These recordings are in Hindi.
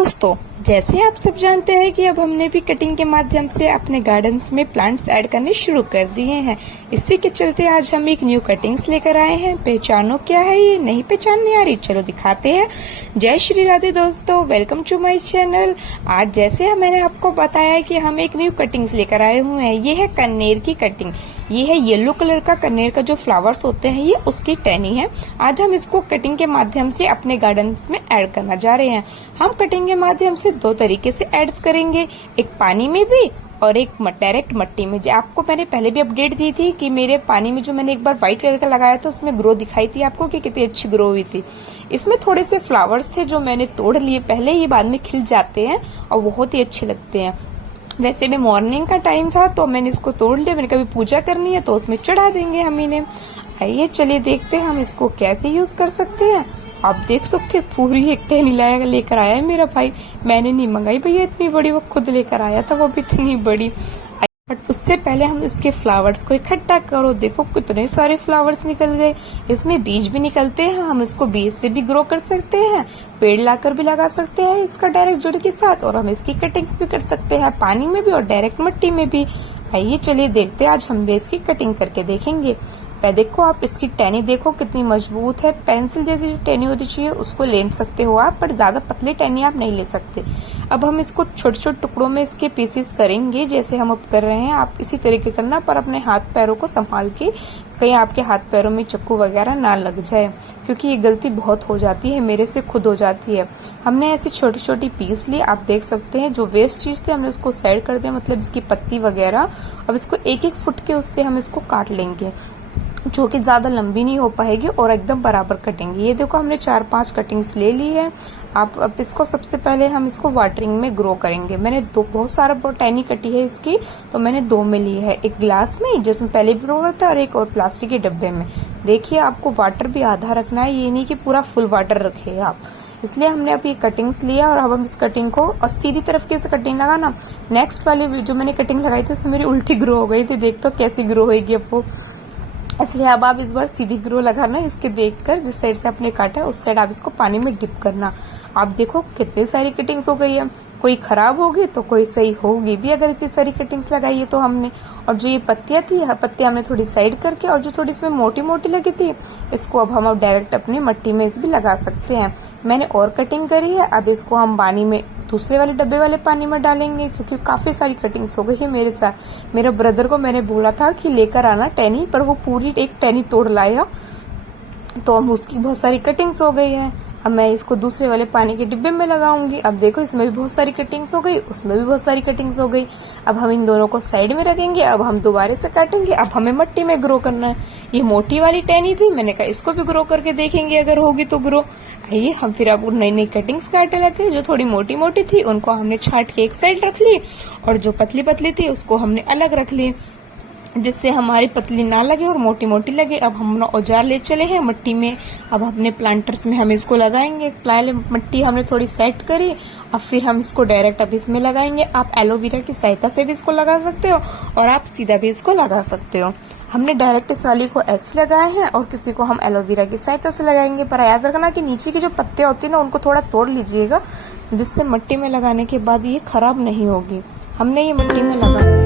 दोस्तों, जैसे आप सब जानते हैं कि अब हमने भी कटिंग के माध्यम से अपने गार्डन्स में प्लांट्स ऐड करने शुरू कर दिए हैं। इसी के चलते आज हम एक न्यू कटिंग्स लेकर आए हैं। पहचानो क्या है ये? नहीं पहचान में आ रही? चलो दिखाते हैं। जय श्री राधे दोस्तों, वेलकम टू माय चैनल। आज जैसे मैंने आपको बताया कि हम एक न्यू कटिंग्स लेकर आए हुए हैं। ये है कन्नेर की कटिंग। ये है येलो कलर का कन्नेर का जो फ्लावर्स होते हैं, ये उसकी टहनी है। आज हम इसको कटिंग के माध्यम से अपने गार्डन्स में ऐड करना जा रहे हैं। हम कटिंग के माध्यम से दो तरीके से ऐड करेंगे, एक पानी में भी और एक डायरेक्ट मिट्टी में। जो आपको मैंने पहले भी अपडेट दी थी कि मेरे पानी में जो मैंने एक बार व्हाइट कलर का लगाया था उसमें ग्रो दिखाई थी आपको कि कितनी अच्छी ग्रो हुई थी। इसमें थोड़े से फ्लावर्स थे जो मैंने तोड़ लिए पहले, ये बाद में खिल जाते हैं और बहुत ही अच्छे लगते हैं। वैसे भी मॉर्निंग का टाइम था तो मैंने इसको तोड़ लिया। मैंने कभी पूजा करनी है तो उसमें चढ़ा देंगे हम इन्हें। आइए चलिए देखते हैं हम इसको कैसे यूज कर सकते हैं। आप देख सकते हैं पूरी एक टहनी लेकर आया है मेरा भाई। मैंने नहीं मंगाई भैया इतनी बड़ी, वो खुद लेकर आया था, वो भी इतनी बड़ी। बट उससे पहले हम इसके फ्लावर्स को इकट्ठा करो। देखो कितने सारे फ्लावर्स निकल गए। इसमें बीज भी निकलते हैं, हम इसको बीज से भी ग्रो कर सकते हैं, पेड़ लाकर भी लगा सकते हैं इसका डायरेक्ट जुड़ के साथ, और हम इसकी कटिंग्स भी कर सकते हैं पानी में भी और डायरेक्ट मिट्टी में भी। आइए चलिए देखते हैं, आज हम भी इसकी कटिंग करके देखेंगे। देखो आप इसकी टहनी देखो कितनी मजबूत है। पेंसिल जैसी जो टहनी होती चाहिए उसको ले सकते हो आप, पर ज्यादा पतली टहनी आप नहीं ले सकते। अब हम इसको छोटे छोटे टुकड़ों में इसके पीसेस करेंगे जैसे हम अब कर रहे हैं। आप इसी तरीके करना, पर अपने हाथ पैरों को संभाल के, कहीं आपके हाथ पैरों में चक्कू वगैरह ना लग जाए, क्योंकि ये गलती बहुत हो जाती है, मेरे से खुद हो जाती है। हमने ऐसी छोटी छोटी पीस ली, आप देख सकते हैं। जो वेस्ट चीज थी हमने उसको साइड कर दिया, मतलब इसकी पत्ती वगैरह। अब इसको एक एक फुट के उससे हम इसको काट लेंगे, जो कि ज्यादा लंबी नहीं हो पाएगी और एकदम बराबर कटेंगे। ये देखो हमने 4-5 कटिंग्स ले ली है। आप अब इसको सबसे पहले हम इसको वाटरिंग में ग्रो करेंगे। मैंने बहुत सारा टहनी कटी है इसकी, तो मैंने 2 में ली है, एक ग्लास में जिसमें पहले भी ग्रो था और एक और प्लास्टिक के डब्बे में। देखिए आपको वाटर भी आधा रखना है, ये नहीं कि पूरा फुल वाटर रखे आप। इसलिए हमने अब ये कटिंग्स लिया और अब हम इस कटिंग को, और सीधी तरफ के कटिंग लगाना। नेक्स्ट वाली जो मैंने कटिंग लगाई थी उसमें मेरी उल्टी ग्रो हो गई थी, देख तो कैसी ग्रो होगी अब वो। इसलिए अब आप इस बार सीधी ग्रो लगाना, इसके देखकर जिस साइड से आपने काटा है उस साइड आप इसको पानी में डिप करना। आप देखो कितनी सारी कटिंग्स हो गई है, कोई खराब होगी तो कोई सही होगी भी अगर इतनी सारी कटिंग्स लगाई है तो हमने। और जो ये पत्तियां थी, पत्तियां हमने थोड़ी साइड करके, और जो थोड़ी इसमें मोटी मोटी लगी थी इसको अब हम डायरेक्ट अपनी मिट्टी में भी लगा सकते हैं। मैंने और कटिंग करी है, अब इसको हम पानी में, दूसरे वाले डब्बे वाले पानी में डालेंगे, क्योंकि काफी सारी कटिंग्स हो गई है मेरे साथ। मेरे ब्रदर को मैंने बोला था कि लेकर आना टहनी, पर वो पूरी एक टहनी तोड़ लाया, तो हम उसकी बहुत सारी कटिंग्स हो गई है। अब मैं इसको दूसरे वाले पानी के डिब्बे में लगाऊंगी। अब देखो इसमें भी बहुत सारी कटिंग्स हो गई, उसमें भी बहुत सारी कटिंग्स हो गई। अब हम इन दोनों को साइड में रखेंगे, अब हम दोबारा से काटेंगे। अब हमें मिट्टी में ग्रो करना है। ये मोटी वाली टहनी थी, मैंने कहा इसको भी ग्रो करके देखेंगे अगर होगी तो ग्रो। आइए हम फिर अब नई नई कटिंग्स काटने लगे हैं। जो थोड़ी मोटी मोटी थी उनको हमने छाट के एक साइड रख ली, और जो पतली पतली थी उसको हमने अलग रख ली, जिससे हमारी पतली ना लगे और मोटी मोटी लगे। अब हम अपना औजार ले चले हैं मिट्टी में। अब अपने प्लांटर्स में हम इसको लगाएंगे। पहले मिट्टी हमने थोड़ी सेट करी, अब फिर हम इसको डायरेक्ट अब इसमें लगाएंगे। आप एलोवेरा की सहायता से भी इसको लगा सकते हो और आप सीधा भी इसको लगा सकते हो। हमने डायरेक्ट इस वाली को ऐसे लगाए हैं और किसी को हम एलोवेरा की सहायता से लगाएंगे। पर याद रखना कि नीचे की जो पत्तियां होती है ना उनको थोड़ा तोड़ लीजिएगा, जिससे मिट्टी में लगाने के बाद ये खराब नहीं होगी। हमने ये मिट्टी में लगा।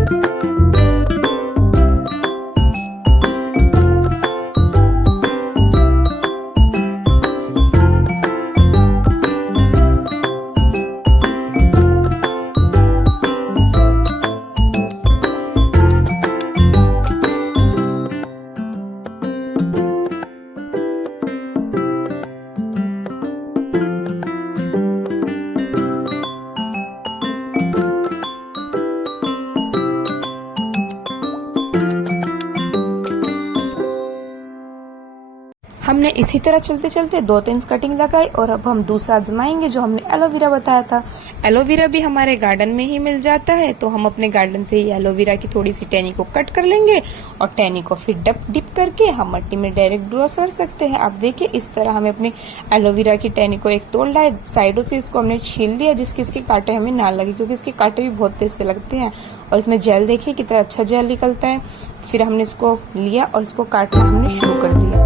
हमने इसी तरह चलते चलते 2-3 कटिंग लगाई, और अब हम दूसरा आजमाएंगे जो हमने एलोवेरा बताया था। एलोवेरा भी हमारे गार्डन में ही मिल जाता है, तो हम अपने गार्डन से ही एलोवेरा की थोड़ी सी टहनी को कट कर लेंगे और टहनी को फिर डिप करके हम मिट्टी में डायरेक्ट ग्रो कर सकते हैं। आप देखिए इस तरह हमें अपनी एलोवेरा की टहनी को एक तोड़ लाए, साइडों से इसको हमने छील दिया जिसके इसके कांटे हमें ना लगे, क्योंकि इसके कांटे भी बहुत तेज से लगते हैं। और इसमें जेल देखिए कितना अच्छा जेल निकलता है। फिर हमने इसको लिया और इसको काटना हमने शुरू कर दिया।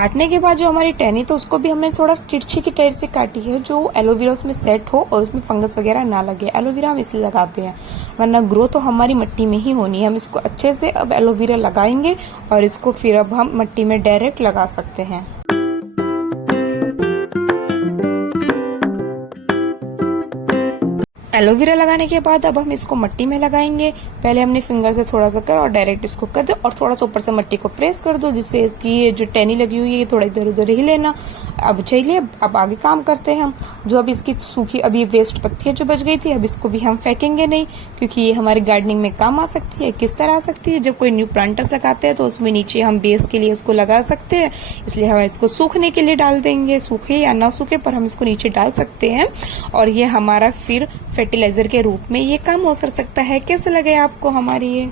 काटने के बाद जो हमारी टहनी तो उसको भी हमने थोड़ा तिरछी की टाइप से काटी है, जो एलोवेरा उसमें सेट हो और उसमें फंगस वगैरह ना लगे। एलोवेरा हम इसलिए लगाते हैं वरना ग्रो तो हमारी मिट्टी में ही होनी है। हम इसको अच्छे से अब एलोवेरा लगाएंगे और इसको फिर अब हम मिट्टी में डायरेक्ट लगा सकते हैं। एलोवेरा लगाने के बाद अब हम इसको मिट्टी में लगाएंगे। पहले हमने फिंगर से थोड़ा सा कर और डायरेक्ट इसको कर दो और थोड़ा सा ऊपर से मिट्टी को प्रेस कर दो, जिससे इसकी ये जो टहनी लगी हुई है ये थोड़ा इधर उधर ही लेना। अब चलिए अब आगे काम करते हैं हम। जो अब इसकी सूखी अभी वेस्ट पत्तियां जो बच गई थी, अब इसको भी हम फेंकेंगे नहीं, क्योंकि ये हमारी गार्डनिंग में काम आ सकती है। किस तरह आ सकती है, जब कोई न्यू प्लांटर्स लगाते हैं तो उसमें नीचे हम बेस के लिए इसको लगा सकते हैं, इसलिए हम इसको सूखने के लिए डाल देंगे। सूखे या ना सूखे पर हम इसको नीचे डाल सकते हैं और ये हमारा फिर फर्टिलाइजर के रूप में ये काम हो कर सकता है। कैसे लगे आपको हमारी ये